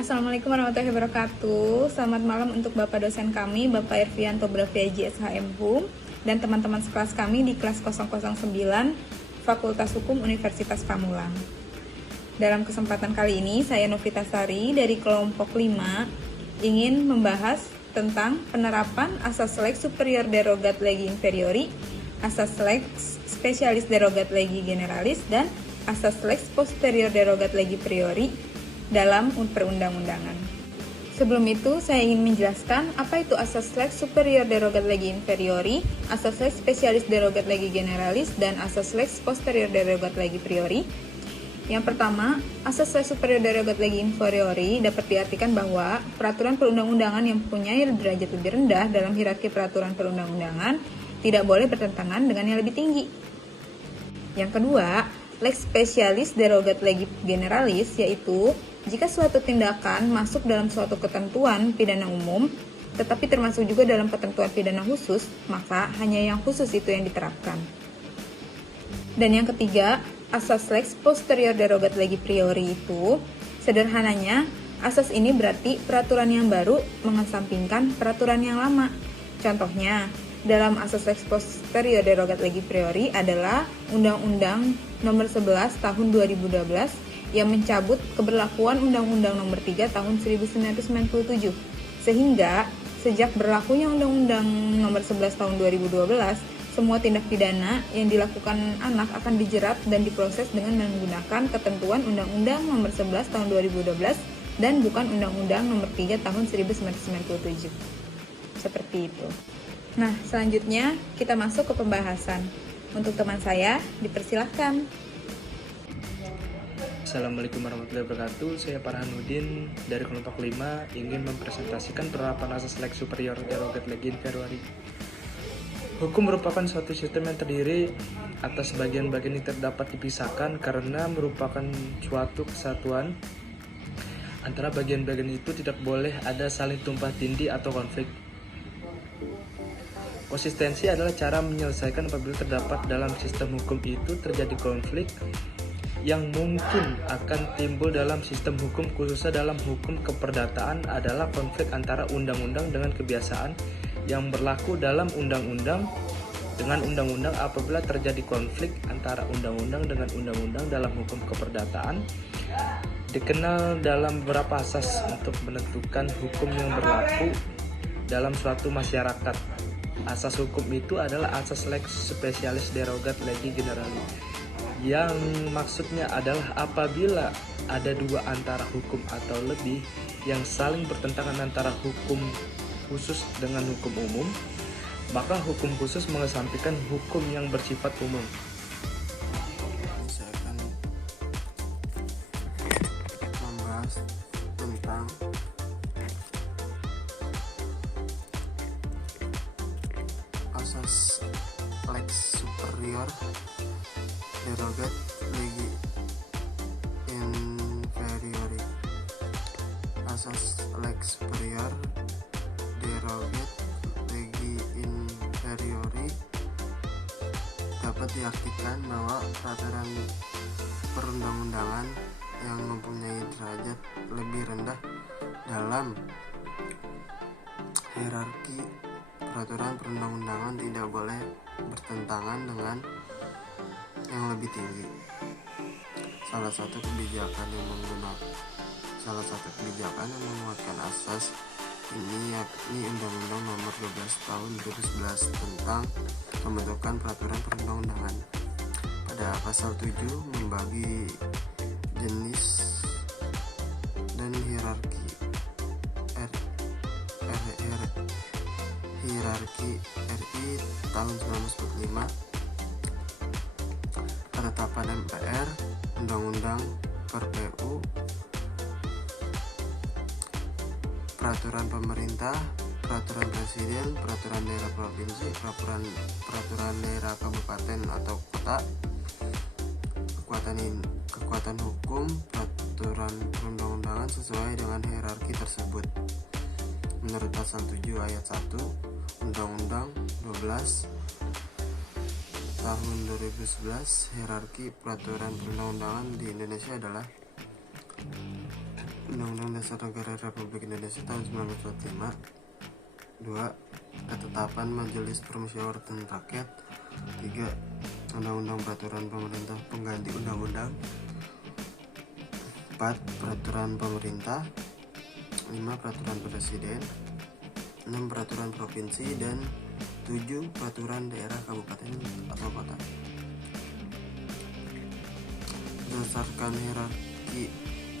Assalamualaikum warahmatullahi wabarakatuh. Selamat malam untuk Bapak dosen kami, Bapak Irvianto Braviaji SHM HUM, dan teman-teman sekelas kami di kelas 009 Fakultas Hukum Universitas Pamulang. Dalam kesempatan kali ini, saya Novita Sari dari kelompok 5 ingin membahas tentang penerapan asas lex superior derogat legi inferiori, asas lex specialis derogat legi generalis, dan asas lex posterior derogat legi priori dalam perundang-undangan. Sebelum itu, saya ingin menjelaskan apa itu asas lex superior derogat legi inferiori, asas lex specialis derogat legi generalis, dan asas lex posterior derogat legi priori. Yang pertama, asas lex superior derogat legi inferiori dapat diartikan bahwa peraturan perundang-undangan yang mempunyai derajat lebih rendah dalam hierarki peraturan perundang-undangan tidak boleh bertentangan dengan yang lebih tinggi. Yang kedua, lex specialis derogat legi generalis yaitu jika suatu tindakan masuk dalam suatu ketentuan pidana umum, tetapi termasuk juga dalam ketentuan pidana khusus, maka hanya yang khusus itu yang diterapkan. Dan yang ketiga, asas lex posterior derogat legi priori itu, sederhananya, asas ini berarti peraturan yang baru mengesampingkan peraturan yang lama. Contohnya, dalam asas lex posterior derogat legi priori adalah Undang-Undang Nomor 11 Tahun 2012 yang mencabut keberlakuan Undang-Undang Nomor 3 Tahun 1997. Sehingga, sejak berlakunya Undang-Undang Nomor 11 Tahun 2012, semua tindak pidana yang dilakukan anak akan dijerat dan diproses dengan menggunakan ketentuan Undang-Undang Nomor 11 Tahun 2012 dan bukan Undang-Undang Nomor 3 Tahun 1997. Seperti itu. Nah, selanjutnya kita masuk ke pembahasan. Untuk teman saya, dipersilahkan. Assalamualaikum warahmatullahi wabarakatuh. Saya Farhanuddin dari kelompok 5 ingin mempresentasikan penerapan asas lex superior derogat legi inferiori. Hukum merupakan suatu sistem yang terdiri atas bagian-bagian yang terdapat dipisahkan karena merupakan suatu kesatuan antara bagian-bagian itu tidak boleh ada saling tumpah tindih atau konflik. Konsistensi adalah cara menyelesaikan apabila terdapat dalam sistem hukum itu terjadi konflik yang mungkin akan timbul dalam sistem hukum, khususnya dalam hukum keperdataan adalah konflik antara undang-undang dengan kebiasaan yang berlaku dalam undang-undang dengan undang-undang. Apabila terjadi konflik antara undang-undang dengan undang-undang dalam hukum keperdataan, dikenal dalam beberapa asas untuk menentukan hukum yang berlaku dalam suatu masyarakat. Asas hukum itu adalah asas lex specialis derogat legi generalis, yang maksudnya adalah apabila ada dua antara hukum atau lebih yang saling bertentangan antara hukum khusus dengan hukum umum, maka hukum khusus mengesampingkan hukum yang bersifat umum. Saya akan membahas tentang asas lex superior derogat legi inferiori. Asas lex superior derogat legi inferiori dapat diartikan bahwa peraturan perundang-undangan yang mempunyai derajat lebih rendah dalam hierarki peraturan perundang-undangan tidak boleh bertentangan dengan yang lebih tinggi. Salah satu kebijakan yang memuatkan asas ini yakni Undang-Undang Nomor 12 Tahun 2011 tentang pembentukan peraturan perundang-undangan. Pada pasal 7 membagi jenis dan hierarki RI tahun 1945, Ketetapan MPR, Undang-Undang PU, Peraturan Pemerintah, Peraturan Presiden, Peraturan Daerah Provinsi, Peraturan Daerah Kabupaten atau Kota, kekuatan hukum, Peraturan Perundang-undangan sesuai dengan hierarki tersebut. Menurut pasal 7 ayat 1 Undang-Undang 12 tahun 2011, hierarki peraturan perundang-undangan di Indonesia adalah Undang-Undang Dasar Negara Republik Indonesia tahun 1945. 2. Ketetapan Majelis Permusyawaratan Rakyat. 3. Undang-Undang Peraturan Pemerintah pengganti Undang-Undang. 4. Peraturan Pemerintah. 5. Peraturan Presiden. 6. Peraturan Provinsi. Dan 7. Peraturan Daerah, Kabupaten, atau Kota. Berdasarkan hierarki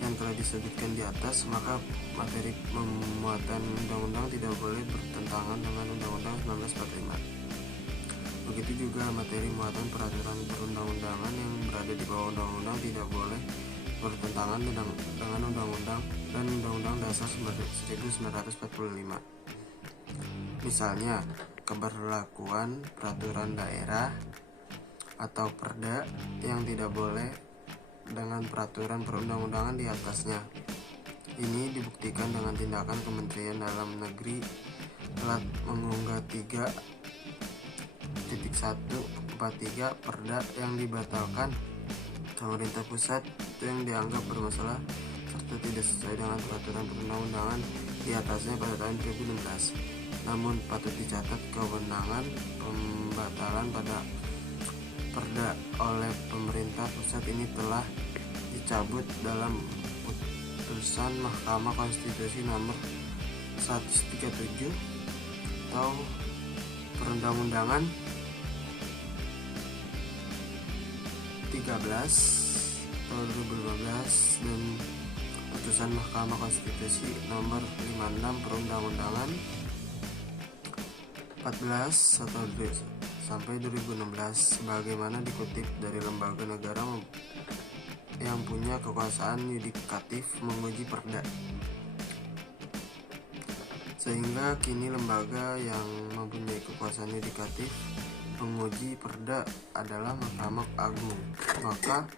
yang telah disebutkan di atas, maka materi pemuatan undang-undang tidak boleh bertentangan dengan Undang-Undang 1945. Begitu juga materi muatan peraturan perundang-undangan yang berada di bawah undang-undang tidak boleh bertentangan dengan undang-undang dan Undang-Undang Dasar 1945. Misalnya, keberlakuan peraturan daerah atau Perda yang tidak boleh dengan peraturan perundang-undangan di atasnya. Ini dibuktikan dengan tindakan Kementerian Dalam Negeri telah mengunggah 3.143 Perda yang dibatalkan pemerintah pusat yang dianggap bermasalah serta tidak sesuai dengan peraturan perundang-undangan di atasnya pada tahun 2016. Namun patut dicatat kewenangan pembatalan pada Perda oleh pemerintah pusat ini telah dicabut dalam putusan Mahkamah Konstitusi nomor 137 atau Perundang-undangan 13 tahun 2015 dan putusan Mahkamah Konstitusi nomor 56 Perundang-undangan 14 atau sampai 2016, sebagaimana dikutip dari lembaga negara yang punya kekuasaan yudikatif menguji Perda. Sehingga kini lembaga yang mempunyai kekuasaan yudikatif menguji Perda adalah Mahkamah Agung. Maka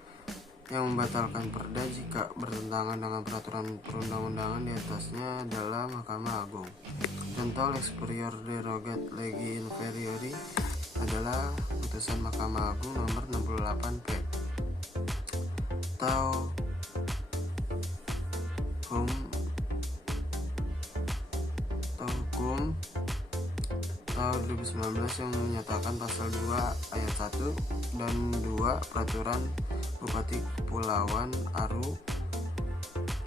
yang membatalkan Perda jika bertentangan dengan peraturan perundang-undangan di atasnya adalah Mahkamah Agung. Contoh lex superior derogat legi inferiori adalah putusan Mahkamah Agung nomor 68 P atau hukum tahun 2019 yang menyatakan pasal 2 ayat 1 dan 2 peraturan Bupati Kepulauan Aru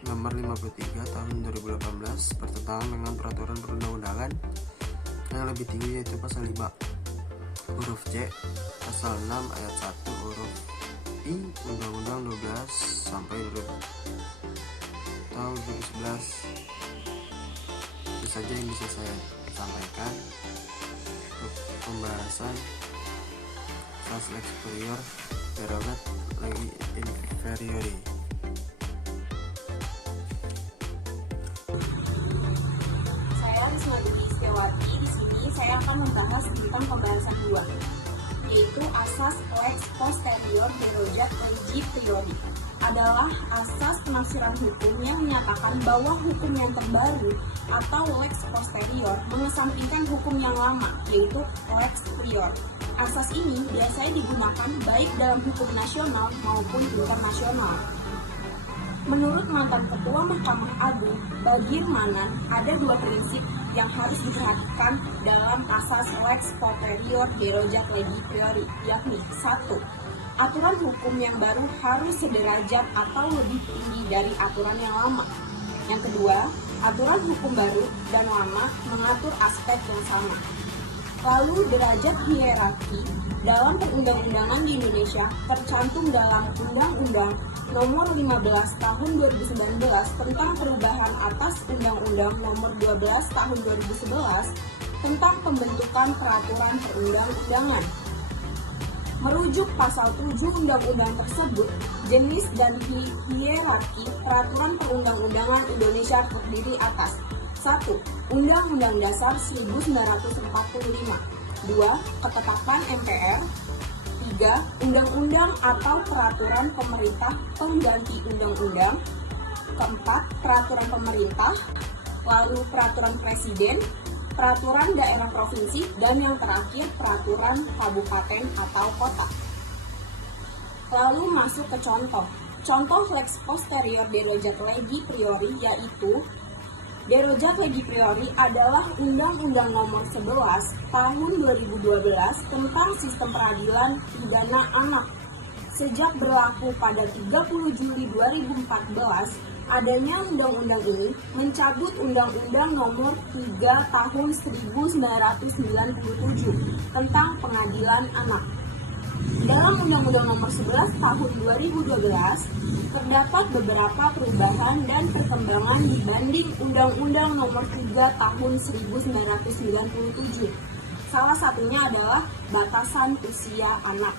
nomor 53 tahun 2018 bertentangan dengan peraturan perundang-undangan yang lebih tinggi, yaitu pasal 5 huruf C, pasal 6 ayat 1 huruf I Undang-Undang 12 sampai tahun 2011. Itu saja yang bisa saya sampaikan untuk pembahasan lex superior derogat legi inferiori. Saya Risma Istiawati. Di sini saya akan membahas tentang pembahasan 2, yaitu asas lex posterior derogat legi priori. Adalah asas penafsiran hukum yang menyatakan bahwa hukum yang terbaru atau lex posterior mengesampingkan hukum yang lama, yaitu lex prior. Asas ini biasanya digunakan baik dalam hukum nasional maupun internasional. Menurut mantan Ketua Mahkamah Agung, Bagirmanan, ada 2 prinsip yang harus diperhatikan dalam asas lex posterior derogat legi priori, yakni 1. Aturan hukum yang baru harus sederajat atau lebih tinggi dari aturan yang lama. Yang kedua, aturan hukum baru dan lama mengatur aspek yang sama. Lalu derajat hierarki dalam perundang-undangan di Indonesia tercantum dalam Undang-Undang Nomor 15 Tahun 2019 tentang perubahan atas Undang-Undang Nomor 12 Tahun 2011 tentang pembentukan peraturan perundang-undangan. Merujuk pasal 7 undang-undang tersebut, jenis dan hierarki peraturan perundang-undangan Indonesia terdiri atas 1. Undang-Undang Dasar 1945. 2. Ketetapan MPR. 3. Undang-undang atau peraturan pemerintah pengganti undang-undang. 4. Peraturan pemerintah. Lalu peraturan presiden, peraturan daerah provinsi, dan yang terakhir peraturan kabupaten atau kota. Lalu masuk ke contoh. Contoh lex posterior derogate legi priori yaitu derogate legi priori adalah Undang-Undang Nomor 11 Tahun 2012 tentang Sistem Peradilan Pidana Anak. Sejak berlaku pada 30 Juli 2014, adanya undang-undang ini mencabut Undang-Undang Nomor 3 Tahun 1997 tentang Pengadilan Anak. Dalam Undang-Undang Nomor 11 Tahun 2012, terdapat beberapa perubahan dan perkembangan dibanding Undang-Undang Nomor 3 Tahun 1997. Salah satunya adalah batasan usia anak.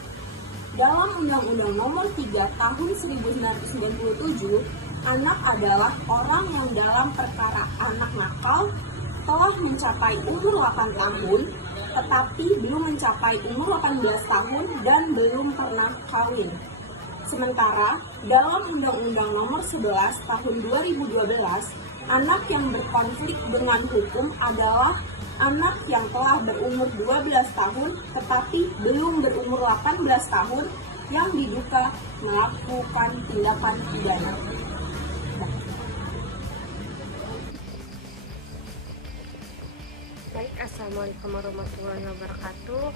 Dalam Undang-Undang Nomor 3 Tahun 1997, anak adalah orang yang dalam perkara anak nakal telah mencapai umur 8 tahun, tetapi belum mencapai umur 18 tahun dan belum pernah kawin. Sementara, dalam Undang-Undang Nomor 11 Tahun 2012, anak yang berkonflik dengan hukum adalah anak yang telah berumur 12 tahun tetapi belum berumur 18 tahun yang diduga melakukan tindakan pidana. Baik, Assalamualaikum warahmatullahi wabarakatuh.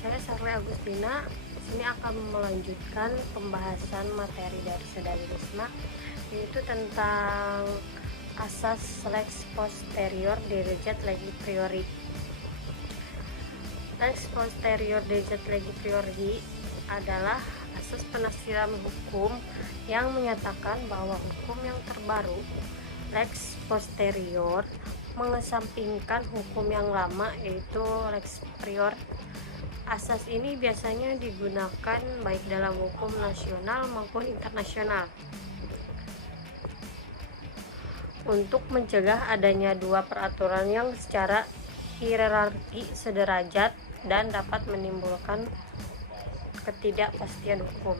Saya Sarli Agustina. Sini akan melanjutkan pembahasan materi dari Saudari Risma, yaitu tentang asas lex posterior derogate legi priori. Lex posterior derogate legi priori adalah asas penafsiran hukum yang menyatakan bahwa hukum yang terbaru lex posterior mengesampingkan hukum yang lama, yaitu lex prior. Asas ini biasanya digunakan baik dalam hukum nasional maupun internasional untuk mencegah adanya dua peraturan yang secara hierarki sederajat dan dapat menimbulkan ketidakpastian hukum.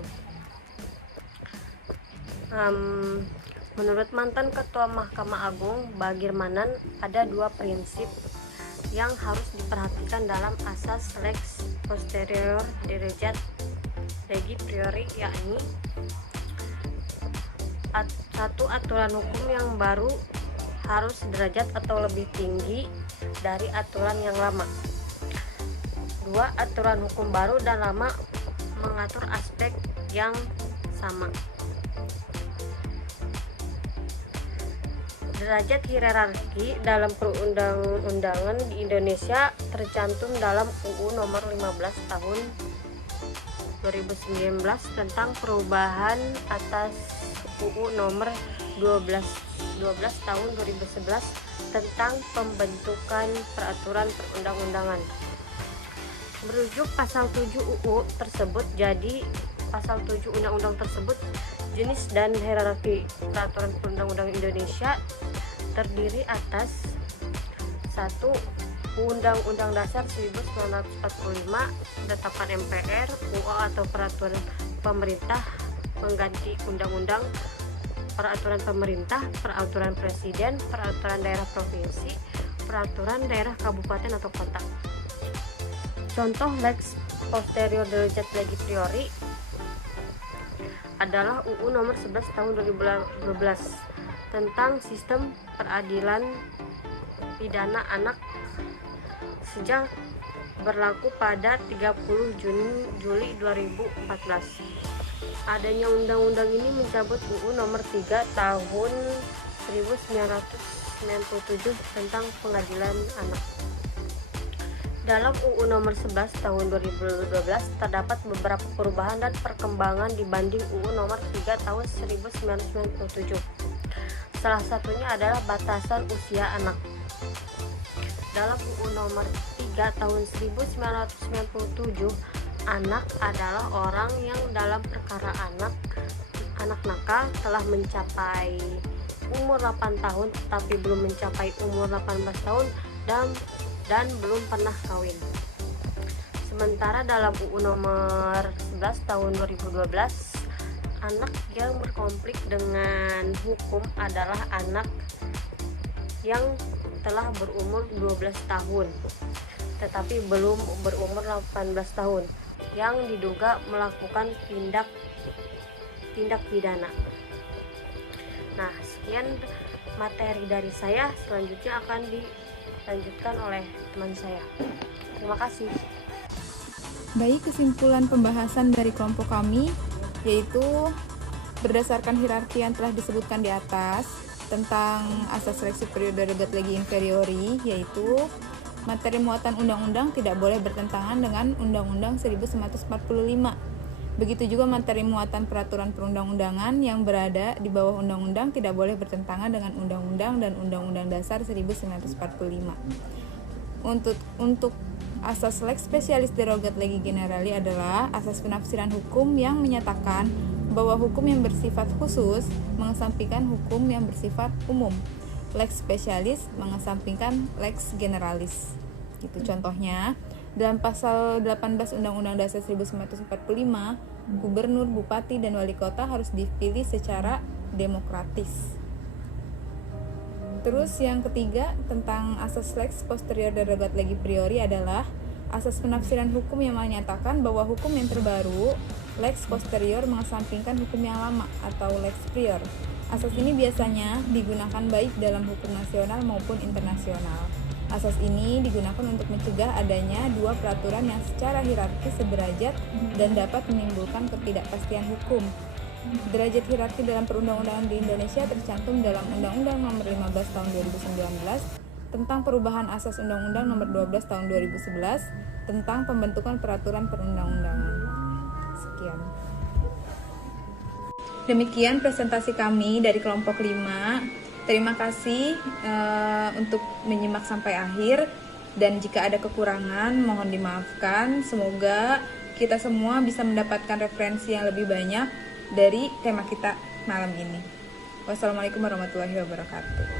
Menurut mantan Ketua Mahkamah Agung Bagir Manan, ada dua prinsip yang harus diperhatikan dalam asas lex posterior derogate legi priori, yakni satu, aturan hukum yang baru harus derajat atau lebih tinggi dari aturan yang lama. Dua, aturan hukum baru dan lama mengatur aspek yang sama. Derajat hierarki dalam perundang-undangan di Indonesia tercantum dalam UU Nomor 15 Tahun 2019 tentang perubahan atas UU Nomor 12 Tahun 2011 tentang pembentukan peraturan perundang-undangan. Merujuk pasal 7 UU tersebut, jadi pasal 7 undang-undang tersebut, jenis dan hierarki peraturan perundang-undangan Indonesia terdiri atas 1. Undang-Undang Dasar 1945, Ketetapan MPR, UU atau peraturan pemerintah mengganti undang-undang, peraturan pemerintah, peraturan presiden, peraturan daerah provinsi, peraturan daerah kabupaten atau kota. Contoh lex posterior derogate legi priori adalah UU Nomor 11 Tahun 2012 tentang Sistem Peradilan Pidana Anak sejak berlaku pada 30 Juli 2014. Adanya undang-undang ini mencabut UU Nomor 3 Tahun 1997 tentang Pengadilan Anak. Dalam UU Nomor 11 Tahun 2012 terdapat beberapa perubahan dan perkembangan dibanding UU Nomor 3 Tahun 1997. Salah satunya adalah batasan usia anak. Dalam UU Nomor 3 Tahun 1997, anak adalah orang yang dalam perkara anak nakal telah mencapai umur 8 tahun tetapi belum mencapai umur 18 tahun dan belum pernah kawin. Sementara dalam UU Nomor 11 Tahun 2012, anak yang berkonflik dengan hukum adalah anak yang telah berumur 12 tahun tetapi belum berumur 18 tahun. yang diduga melakukan tindak pidana. Nah, sekian materi dari saya, selanjutnya akan dilanjutkan oleh teman saya. Terima kasih. Baik, kesimpulan pembahasan dari kelompok kami yaitu berdasarkan hierarki yang telah disebutkan di atas tentang asas lex superior derogat legi inferiori, yaitu materi muatan undang-undang tidak boleh bertentangan dengan Undang-Undang 1945. Begitu juga materi muatan peraturan perundang-undangan yang berada di bawah undang-undang tidak boleh bertentangan dengan undang-undang dan Undang-Undang Dasar 1945. Untuk asas lex specialis derogat legi generali adalah asas penafsiran hukum yang menyatakan bahwa hukum yang bersifat khusus mengesampingkan hukum yang bersifat umum. Lex specialis mengesampingkan lex generalis. Gitu contohnya, dalam pasal 18 Undang-Undang Dasar 1945, gubernur, bupati, dan wali kota harus dipilih secara demokratis. Terus yang ketiga tentang asas lex posterior derogat legi priori adalah asas penafsiran hukum yang menyatakan bahwa hukum yang terbaru lex posterior mengesampingkan hukum yang lama atau lex prior. Asas ini biasanya digunakan baik dalam hukum nasional maupun internasional. Asas ini digunakan untuk mencegah adanya dua peraturan yang secara hierarkis sederajat dan dapat menimbulkan ketidakpastian hukum. Derajat hierarki dalam perundang-undangan di Indonesia tercantum dalam Undang-Undang Nomor 15 Tahun 2019 tentang perubahan asas Undang-Undang Nomor 12 Tahun 2011 tentang pembentukan peraturan perundang-undangan. Sekian. Demikian presentasi kami dari kelompok 5. Terima kasih untuk menyimak sampai akhir, dan jika ada kekurangan mohon dimaafkan. Semoga kita semua bisa mendapatkan referensi yang lebih banyak dari tema kita malam ini. Wassalamualaikum warahmatullahi wabarakatuh.